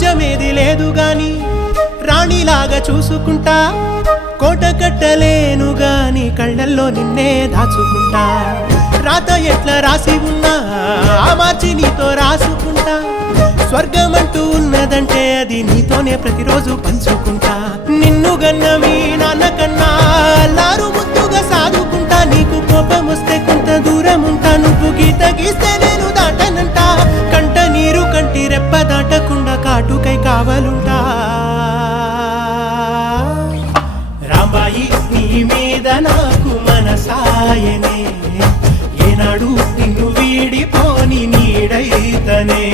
రాజ్యమేది లేదు గాని రాణిలాగా చూసుకుంటా, కోట కట్టలేను గాని కళ్ళల్లో నిన్నే దాచుకుంటా. రాత ఎట్లా రాసి ఉన్నా ఆ మార్చి నీతో రాసుకుంటా. స్వర్గమంటూ ఉన్నదంటే అది నీతోనే ప్రతిరోజు పంచుకుంటా. నిన్ను గన్న మీ నాన్న కన్నా అల్లారు ముద్దుగా సాదుకుంటా. నీకు కోపం వస్తే కొంత దూరం ఉంటా, నువ్వు గీత గీస్తే నేను దాటనంటా. కంట నీరు కంటి రెప్ప దాటకుండా కాటుకై కావలుంటా. రాంబాయి నీ మీద నాకు మనసాయనే, ఏనాడు నిన్ను వీడిపోని నీడైతనే.